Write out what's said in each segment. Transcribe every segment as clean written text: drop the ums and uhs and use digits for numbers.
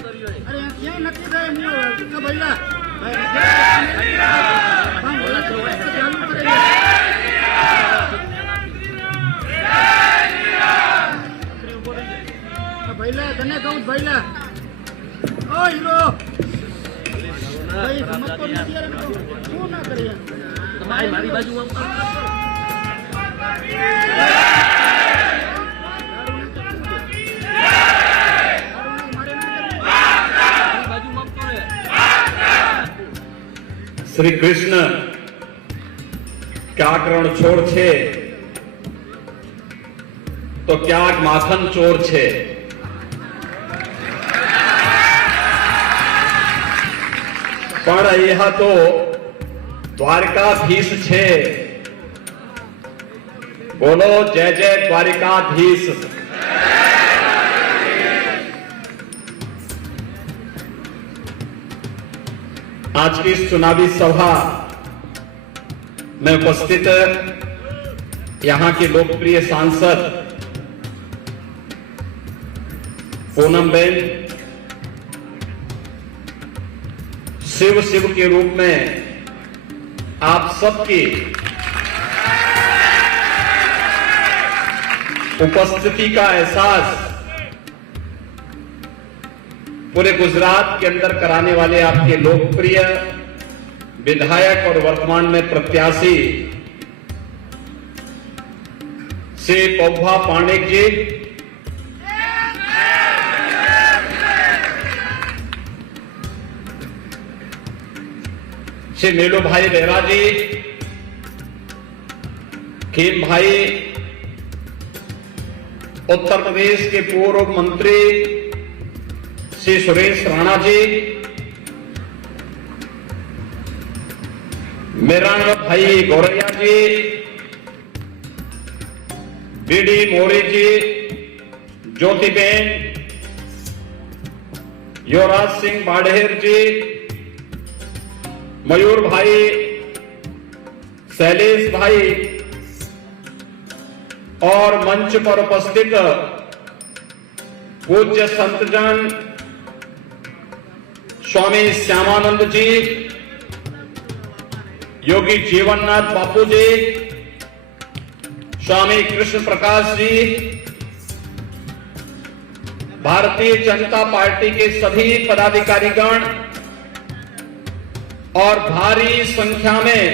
अरे ये नक्की થાય નહીં કે ભઈલા ભઈલા તને કહું ભઈલા ઓ હીરો ભાઈ સમજતો નથી યાર શું ના કરે યાર તમારી મારી બાજુ श्री कृष्ण ક્યાંક રણછોડ છે તો ક્યાંક માખણ ચોર છે। પણ અહીંયા તો દ્વારકાધીશ છે। બોલો જય જય દ્વારકાधीश। आज की इस चुनावी सभा में उपस्थित यहां के लोकप्रिय सांसद पूनमबेन शिव शिव के रूप में आप सबकी उपस्थिति का एहसास पूरे गुजरात के अंदर कराने वाले आपके लोकप्रिय विधायक और वर्तमान में प्रत्याशी श्री पौभा पांडेय जी, श्री नीलू भाई बेरा जी, खेम भाई, उत्तर प्रदेश के पूर्व मंत्री श्री सुरेश राणा जी, मेरा भाई गौरैया जी, बीडी मोरी जी, ज्योतिबेन, युवराज सिंह बाढ़ेर जी, मयूर भाई, शैलेश भाई और मंच पर उपस्थित पूज्य संतजन स्वामी श्यामानंद जी, योगी जीवननाथ बापू जी, स्वामी कृष्ण प्रकाश जी, भारतीय जनता पार्टी के सभी पदाधिकारीगण और भारी संख्या में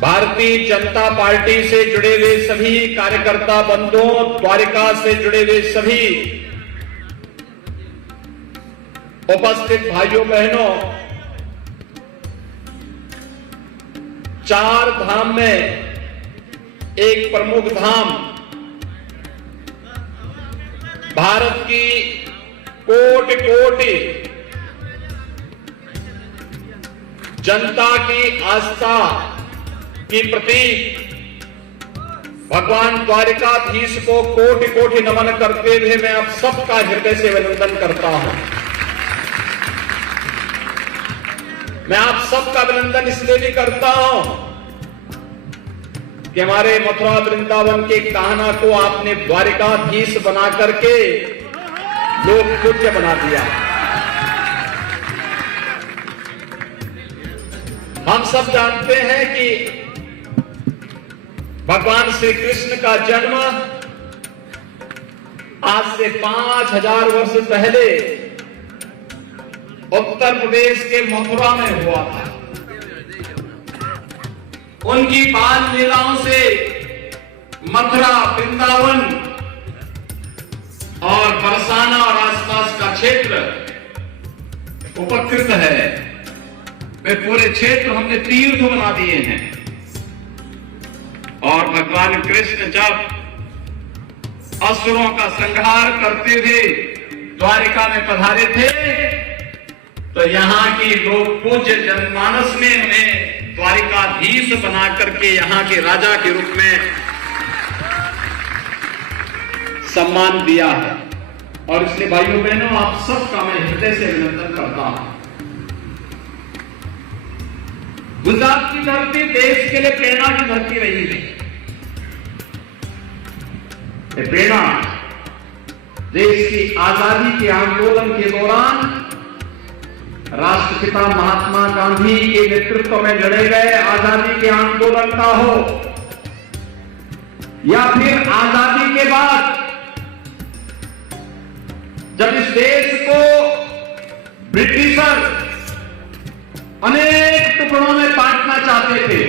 भारतीय जनता पार्टी से जुड़े हुए सभी कार्यकर्ता बंधुओं, द्वारिका से जुड़े हुए सभी उपस्थित भाइयों बहनों, चार धाम में एक प्रमुख धाम भारत की कोटि कोटि जनता की आस्था की प्रतीक भगवान द्वारिकाधीश को कोटि कोटि नमन करते हुए मैं आप सबका हृदय से अभिनंदन करता हूं। मैं आप सबका अभिनंदन इसलिए भी करता हूं कि हमारे मथुरा वृंदावन के कान्हा को आपने द्वारिकाधीश बना करके लोक पूज्य बना दिया। हम सब जानते हैं कि भगवान श्री कृष्ण का जन्म आज से 5000 वर्ष पहले उत्तर प्रदेश के मथुरा में हुआ था। उनकी बाल लीलाओं से मथुरा, वृंदावन और बरसाना और आसपास का क्षेत्र उपकृत है। वे पूरे क्षेत्र हमने तीर्थ बना दिए हैं। और भगवान कृष्ण जब असुरों का संहार करते हुए द्वारिका में पधारे थे तो यहाँ की लोग पूज्य जनमानस ने उन्हें द्वारिकाधीश बना करके यहाँ के राजा के रूप में सम्मान दिया है। और इसलिए भाइयों बहनों आप सबका मैं हृदय से अभिनंदन करता हूं। गुजरात की धरती देश के लिए प्रेरणा की धरती रही है। ये प्रेरणा देश की आजादी के आंदोलन के दौरान राष्ट्रपिता महात्मा गांधी के नेतृत्व में लड़े गए आजादी के आंदोलन का हो, या फिर आजादी के बाद जब इस देश को ब्रिटिशर अनेक टुकड़ों में बांटना चाहते थे,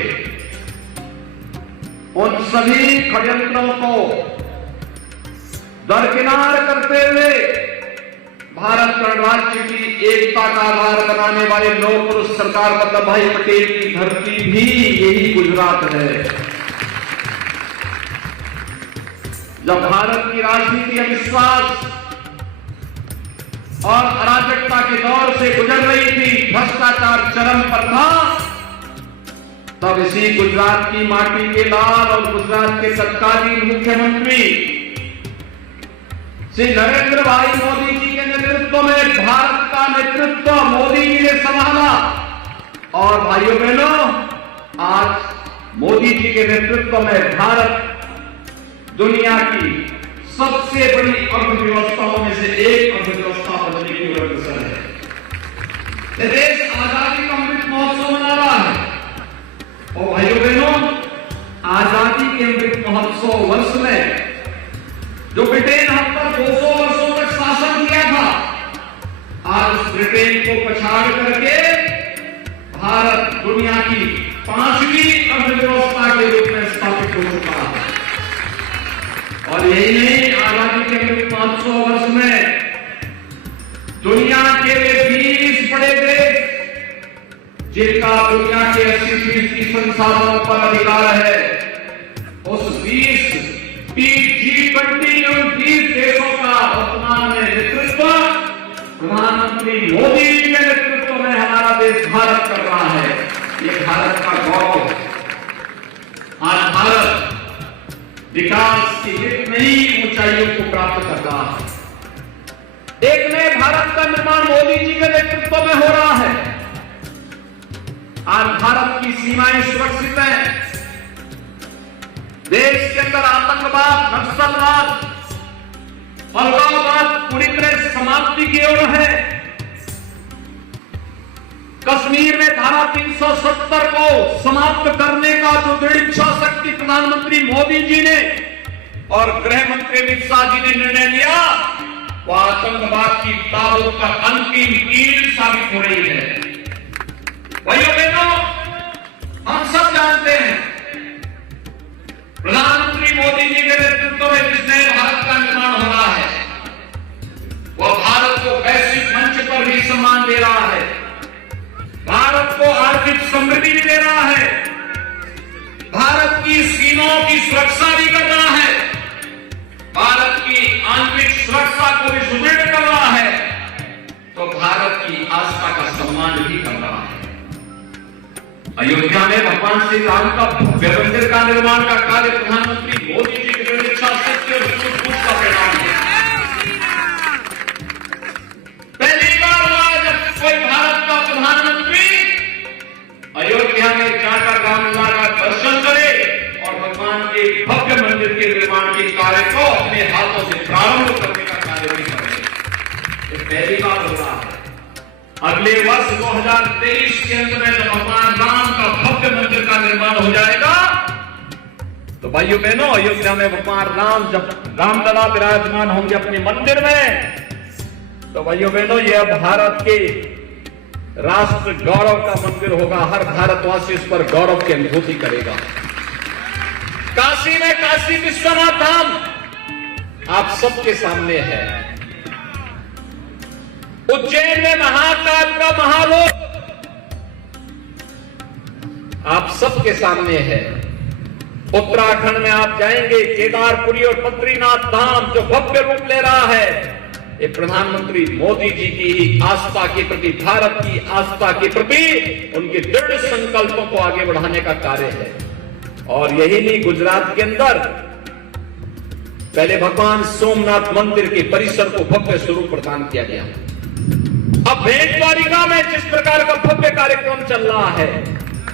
उन सभी षड्यंत्रों को दरकिनार करते हुए भारत गणराज्य की एकता का आधार बनाने वाले लौह पुरुष सरदार वल्लभ भाई पटेल की धरती भी यही गुजरात है। जब भारत की राजनीति अविश्वास और अराजकता के दौर से गुजर रही थी, भ्रष्टाचार चरम पर था, तब इसी गुजरात की माटी के लाल और गुजरात के तत्कालीन मुख्यमंत्री श्री नरेंद्र भाई मोदी जी के नेतृत्व में भारत का नेतृत्व मोदी जी ने संभाला। और भाइयों बहनों, आज मोदी जी के नेतृत्व में भारत दुनिया की सबसे बड़ी अर्थव्यवस्थाओं में से एक अर्थव्यवस्था बनने की ओर अग्रसर है। ये देश आजादी का अमृत महोत्सव मना रहा है। और भाइयों बहनों, आजादी के अमृत महोत्सव वर्ष में जो ब्रिटेन हम पर 200 वर्षों तक शासन किया था, आज उस ब्रिटेन को पछाड़ करके भारत दुनिया की 5वीं अर्थव्यवस्था के रूप में स्थापित हो चुका है। और यही नहीं, आजादी के अमृत महोत्सव वर्ष में दुनिया के 20 बड़े देश जिनका दुनिया के 80% संसाधनों पर अधिकार है, उस 20 G20 देशों का वर्तमान में नेतृत्व प्रधानमंत्री मोदी जी के नेतृत्व में हमारा देश भारत कर रहा है। ये भारत का गौरव। आज भारत विकास की एक नई ऊंचाइयों को प्राप्त कर रहा है। एक नए भारत का निर्माण मोदी जी के नेतृत्व में हो रहा है। आज भारत की सीमाएं सुरक्षित हैं। देश के अंदर आतंकवाद, नक्सलवाद, अलगाववाद पूरी तरह समाप्ति की ओर है। कश्मीर में धारा 370 को समाप्त करने का जो दृढ़ इच्छा शक्ति प्रधानमंत्री मोदी जी ने और गृह मंत्री अमित शाह जी ने निर्णय लिया, वह आतंकवाद की ताबूत का अंतिम कील साबित हो रही है। भाइयों बहनों, हम सब जानते हैं प्रधानमंत्री मोदी जी के नेतृत्व में जिस नए भारत का निर्माण हो रहा है, वह भारत को वैश्विक मंच पर भी सम्मान दे रहा है, भारत को आर्थिक समृद्धि भी दे रहा है, भारत की सीमाओं की सुरक्षा भी कर रहा है, भारत की आंतरिक सुरक्षा को भी सुदृढ़ कर रहा है, तो भारत की आस्था का सम्मान भी कर रहा है। अयोध्या में भगवान श्री राम का भव्य मंदिर का निर्माण का कार्य प्रधानमंत्री मोदी जी की इच्छा शक्ति और सूझबूझ का परिणाम है। पहली बार हुआ जब कोई भारत का प्रधानमंत्री अयोध्या में जाकर रामलला का दर्शन करे और भगवान के भव्य मंदिर के निर्माण के कार्य को अपने हाथों से प्रारंभ करने का कार्य भी करे। ये पहली बार हो रहा है। अगले वर्ष 2023 के अंत में जब भगवान राम का भव्य मंदिर का निर्माण हो जाएगा, तो भाइयों बहनों, अयोध्या में भगवान राम जब रामलला विराजमान होंगे अपने मंदिर में, तो भाइयों बहनों, यह भारत के राष्ट्र गौरव का मंदिर होगा। हर भारतवासी इस पर गौरव की अनुभूति करेगा। काशी में काशी विश्वनाथ धाम आप सबके सामने है। उज्जैन में महाकाल का महालोक आप सबके सामने है। उत्तराखंड में आप जाएंगे, केदारपुरी और बद्रीनाथ धाम जो भव्य रूप ले रहा है, ये प्रधानमंत्री मोदी जी की आस्था के प्रति, भारत की आस्था के प्रति उनके दृढ़ संकल्पों को आगे बढ़ाने का कार्य है। और यही नहीं, गुजरात के अंदर पहले भगवान सोमनाथ मंदिर के परिसर को भव्य स्वरूप प्रदान किया गया। अब भेंट द्वारिका में जिस प्रकार का भव्य कार्यक्रम चल रहा है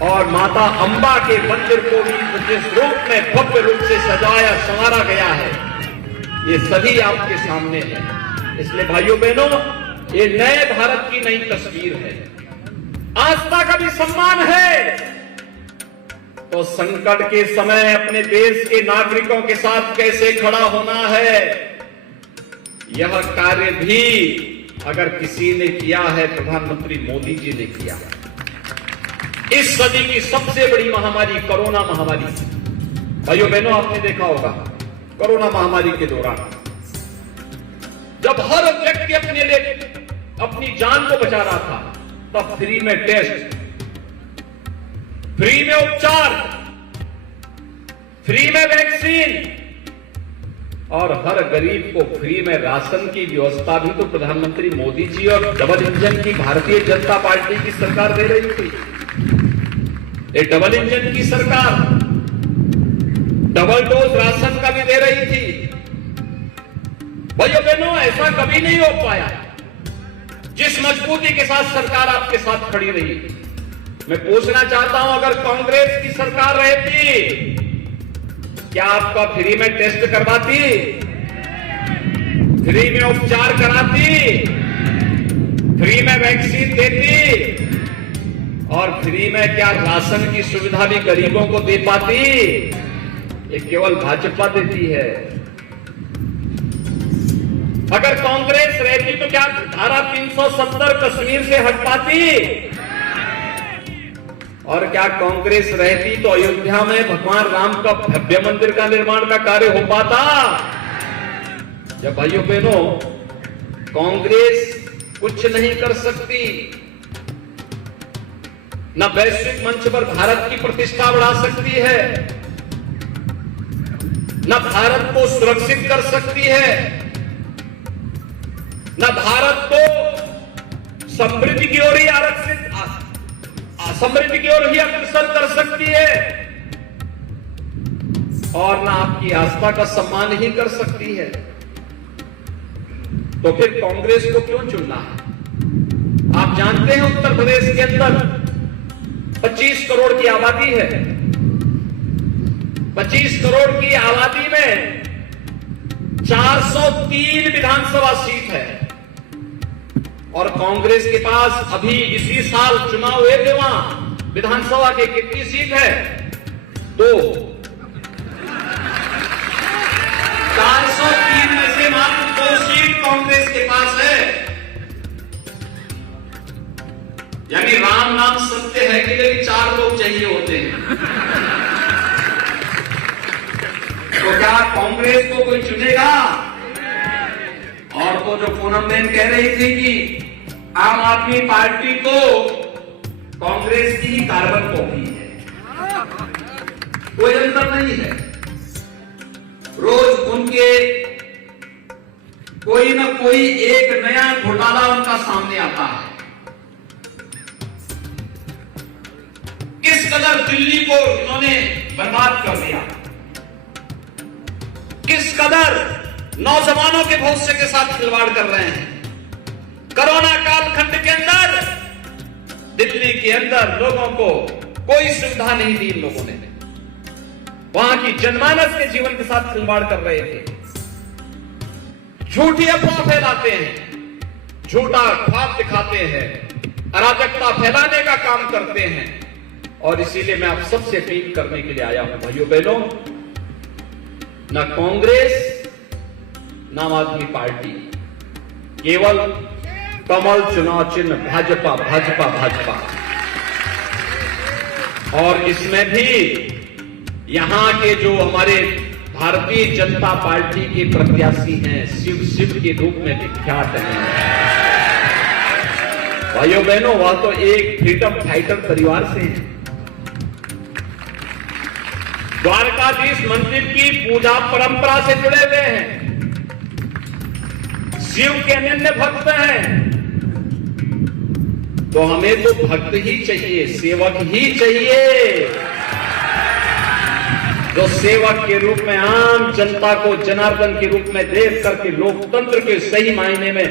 और माता अंबा के मंदिर को भी जिस रूप में भव्य रूप से सजाया संवारा गया है, ये सभी आपके सामने है। इसलिए भाइयों बहनों, ये नए भारत की नई तस्वीर है। आस्था का भी सम्मान है, तो संकट के समय अपने देश के नागरिकों के साथ कैसे खड़ा होना है, यह कार्य भी अगर किसी ने किया है, प्रधानमंत्री मोदी जी ने किया। इस सदी की सबसे बड़ी महामारी कोरोना महामारी, भाइयों बहनों, आपने देखा होगा कोरोना महामारी के दौरान जब हर व्यक्ति अपने लिए अपनी जान को बचा रहा था, तब फ्री में टेस्ट, फ्री में उपचार, फ्री में वैक्सीन और हर गरीब को फ्री में राशन की व्यवस्था भी तो प्रधानमंत्री मोदी जी और डबल इंजन की भारतीय जनता पार्टी की सरकार दे रही थी। ये डबल इंजन की सरकार डबल डोज राशन का भी दे रही थी। भाइयों बहनों, ऐसा कभी नहीं हो पाया जिस मजबूती के साथ सरकार आपके साथ खड़ी रही। मैं पूछना चाहता हूं, अगर कांग्रेस की सरकार रहती, क्या आपका फ्री में टेस्ट करवाती, फ्री में उपचार कराती, फ्री में वैक्सीन देती और फ्री में क्या राशन की सुविधा भी गरीबों को दे पाती? ये केवल भाजपा देती है। अगर कांग्रेस रहती तो क्या धारा 370 कश्मीर से हट पाती? और क्या कांग्रेस रहती तो अयोध्या में भगवान राम का भव्य मंदिर का निर्माण का कार्य हो पाता? जब भाइयों बहनों, कांग्रेस कुछ नहीं कर सकती, न वैश्विक मंच पर भारत की प्रतिष्ठा बढ़ा सकती है, न भारत को सुरक्षित कर सकती है, न भारत को समृद्धि की ओर ही समृद्धि की ओर ही अग्रसर कर सकती है, और न आपकी आस्था का सम्मान ही कर सकती है। तो फिर कांग्रेस को क्यों चुनना है? आप जानते हैं उत्तर प्रदेश के अंदर 25 करोड़ की आबादी है। 25 करोड़ की आबादी में 403 विधानसभा सीट है, और कांग्रेस के पास अभी इसी साल चुनाव हुए थे, वहां विधानसभा के कितनी सीट है? 2। 403 में से मात्र 2 सीट कांग्रेस के पास है। यानी राम नाम सत्य है कि लिए 4 लोग चाहिए होते हैं। तो क्या कांग्रेस को कोई चुनेगा? और तो जो पूनम बहन कह रही थी कि आम आदमी पार्टी तो कांग्रेस की ही कार्बन कॉपी है, कोई अंतर नहीं है। रोज उनके कोई ना कोई एक नया घोटाला उनका सामने आता है। किस कदर दिल्ली को उन्होंने बर्बाद कर दिया, किस कदर नौजवानों के भविष्य के साथ खिलवाड़ कर रहे हैं। कोरोना कालखंड के अंदर दिल्ली के अंदर लोगों को कोई सुविधा नहीं दी इन लोगों ने, वहां की जनमानस के जीवन के साथ खिलवाड़ कर रहे थे। झूठी अफवाह फैलाते हैं, झूठा ख्वाब दिखाते हैं, अराजकता फैलाने का काम करते हैं। और इसीलिए मैं आप सबसे अपील करने के लिए आया हूं, भाइयों बहनों, न कांग्रेस न आम आदमी पार्टी, केवल कमल चुनाव चिन्ह भाजपा भाजपा भाजपा। और इसमें भी यहां के जो हमारे भारतीय जनता पार्टी के प्रत्याशी हैं, शिव शिव के रूप में विख्यात हैं। भाइयों बहनों, वह तो एक फ्रीडम फाइटर परिवार से हैं। द्वारकाधीश मंदिर की पूजा परंपरा से जुड़े हुए हैं, शिव के अनन्य भक्त हैं। तो हमें तो भक्त ही चाहिए, सेवक ही चाहिए, जो सेवक के रूप में आम जनता को जनार्दन के रूप में देख करके लोकतंत्र के सही मायने में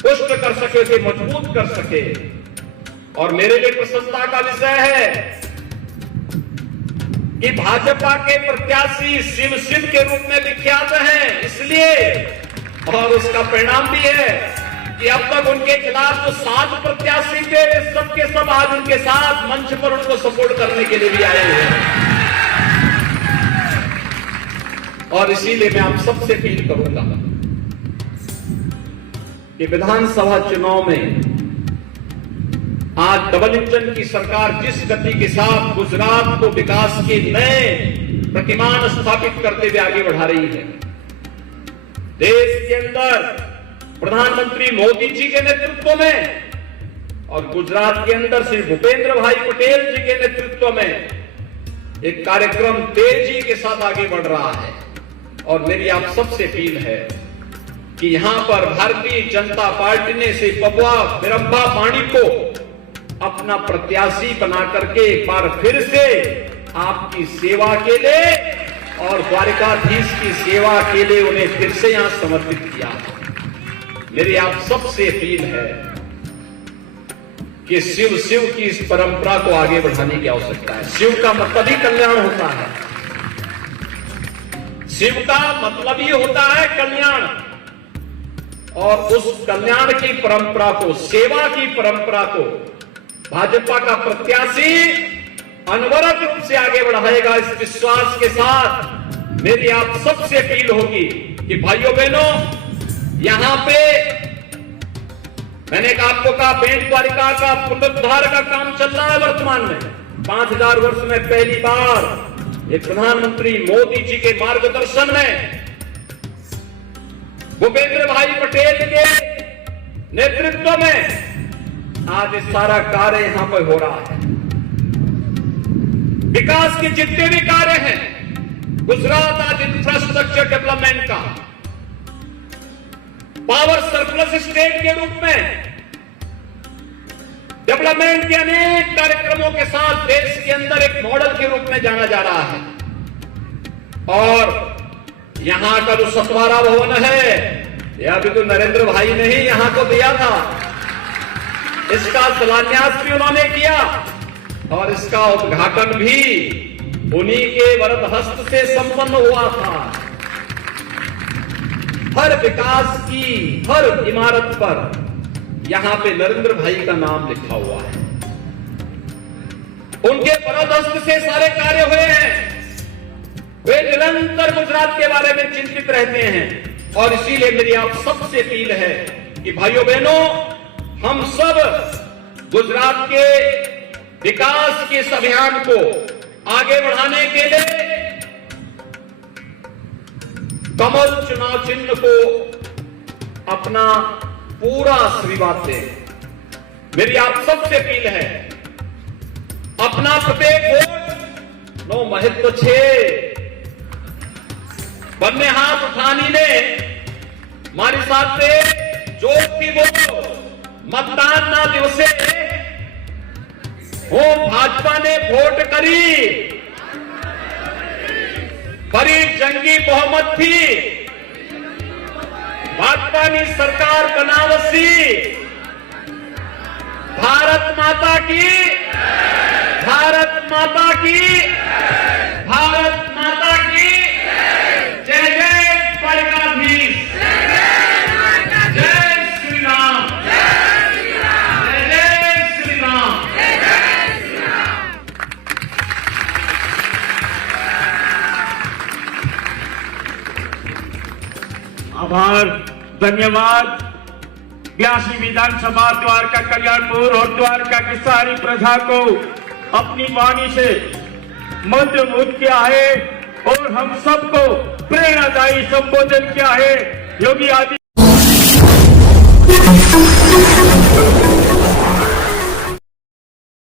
पुष्ट कर सके, उसे मजबूत कर सके। और मेरे लिए प्रसन्नता का विषय है कि भाजपा के प्रत्याशी शिव के रूप में विख्यात हैं, इसलिए और उसका परिणाम भी है कि अब तक उनके खिलाफ जो 7 प्रत्याशी थे सब के सब आज उनके साथ मंच पर उनको सपोर्ट करने के लिए भी आए हुए हैं। और इसीलिए मैं आप सबसे अपील करूंगा कि विधानसभा चुनाव में आज डबल इंजन की सरकार जिस गति के साथ गुजरात को विकास के नए प्रतिमान स्थापित करते हुए आगे बढ़ा रही है, देश के अंदर प्रधानमंत्री मोदी जी के नेतृत्व में और गुजरात के अंदर श्री भूपेंद्र भाई पटेल जी के नेतृत्व में एक कार्यक्रम तेजी के साथ आगे बढ़ रहा है। और मेरी आप सबसे अपील है कि यहां पर भारतीय जनता पार्टी ने श्री बबुआ बिरंबा पाणी को अपना प्रत्याशी बना करके एक बार फिर से आपकी सेवा के लिए और द्वारिकाधीश की सेवा के लिए उन्हें फिर से यहां समर्पित किया। मेरी आप सबसे अपील है कि शिव की इस परंपरा को आगे बढ़ाने की आवश्यकता है। शिव का मतलब ही कल्याण होता है, शिव का मतलब ही होता है कल्याण। और उस कल्याण की परंपरा को, सेवा की परंपरा को भाजपा का प्रत्याशी अनवरत रूप से आगे बढ़ाएगा। इस विश्वास के साथ मेरी आप सबसे अपील होगी कि भाइयों बहनों, यहां पे मैंने आपको कहा बेट द्वारिका का पुनरुद्धार का काम चल रहा है वर्तमान में। 5000 वर्ष में पहली बार ये प्रधानमंत्री मोदी जी के मार्गदर्शन में भूपेंद्र भाई पटेल के नेतृत्व में आज सारा कार्य यहां पर हो रहा है। विकास के जितने भी कार्य हैं, गुजरात आज इंफ्रास्ट्रक्चर डेवलपमेंट का पावर सरप्लस स्टेट के रूप में डेवलपमेंट के अनेक कार्यक्रमों के साथ देश के अंदर एक मॉडल के रूप में जाना जा रहा है। और यहां का जो सतवारा भवन है, यह अभी तो नरेंद्र भाई ने ही यहां को दिया था, इसका शिलान्यास भी उन्होंने किया और इसका उद्घाटन भी उन्हीं के वरद हस्त से संपन्न हुआ था। हर विकास की हर इमारत पर यहां पे नरेंद्र भाई का नाम लिखा हुआ है, उनके वरद हस्त से सारे कार्य हुए हैं। वे निरंतर गुजरात के बारे में चिंतित रहते हैं। और इसीलिए मेरी आप सबसे अपील है कि भाइयों बहनों, हम सब गुजरात के विकास के इस अभियान को आगे बढ़ाने के लिए कमल चुनाव चिन्ह को अपना पूरा आशीर्वाद दें। मेरी आप सबसे अपील है, अपना प्रत्येक वोट नो महत्व छे बन्ने हाथ उठानी ने मारी साथ से जोत की वो मतदान ना दिवसे हो भाजपा ने वोट करी बड़ी जंगी बहुमत थी, भाजपा ने सरकार बनावसी। भारत माता की, भारत माता की, भारत माता की जय जय द्वारिकाधीश, जय श्री राम, जय जय श्री राम। आभार, धन्यवाद। 82 विधानसभा द्वारका कल्याणपुर और द्वारका की सारी प्रजा को अपनी वाणी से मंत्रमुग्ध किया है और हम सबको प्रेरणादायी संबोधन किया है। योगी आदित्य